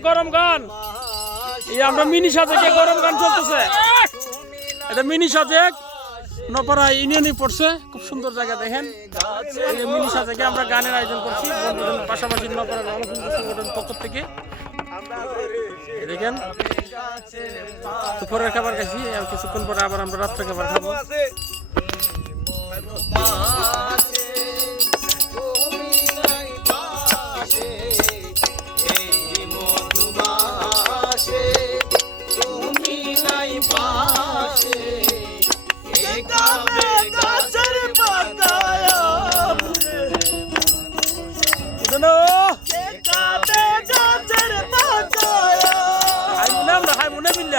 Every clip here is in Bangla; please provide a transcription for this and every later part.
গরম গান। এই আমরা মিনি সাজেকে গরম গান চলতেছে। এটা মিনি সাজেক। নপাড়া ইউনিয়নে পড়ছে। খুব সুন্দর জায়গা দেখেন। এই মিনি সাজেকে আমরা গানের আয়োজন করছি। পাশাপাশি নপাড়া রণকুঞ্জ সংগঠন পক্ষ থেকে। দেখেন। দুপুরের খাবার খাইছি। আর কিছুক্ষণ পরে আবার আমরা রাত্রে খাবার খাব।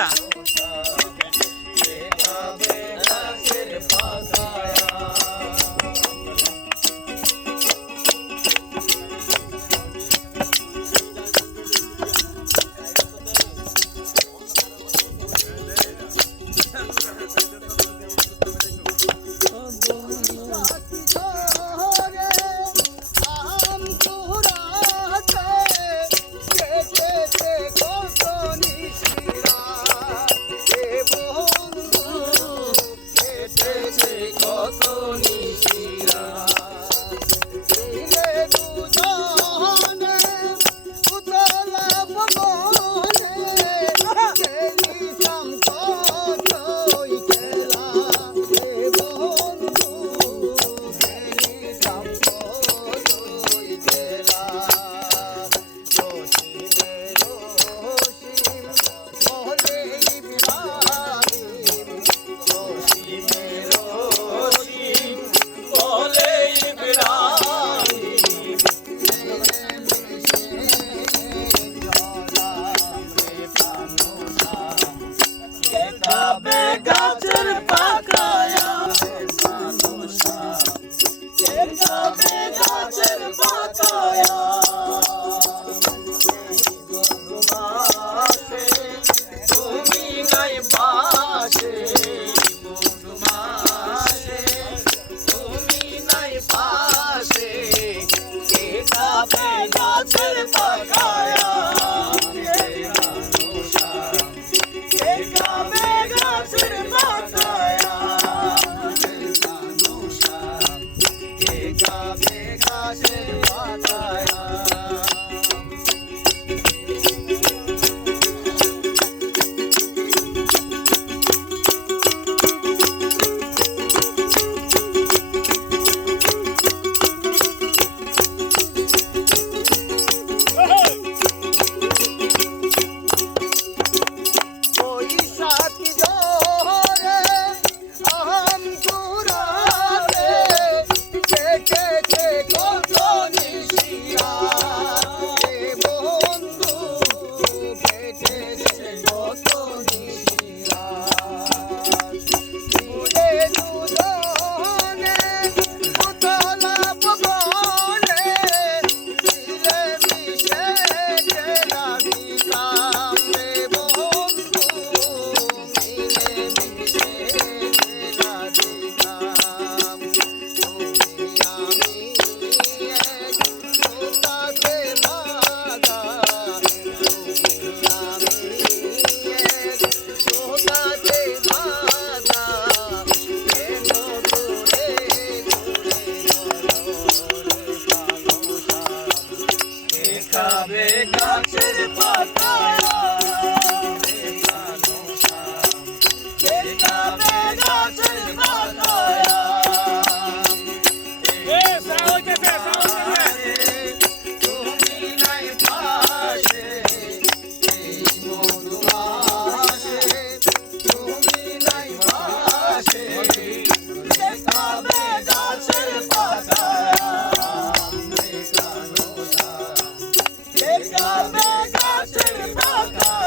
Venga. nothing, nothing. Amen. God,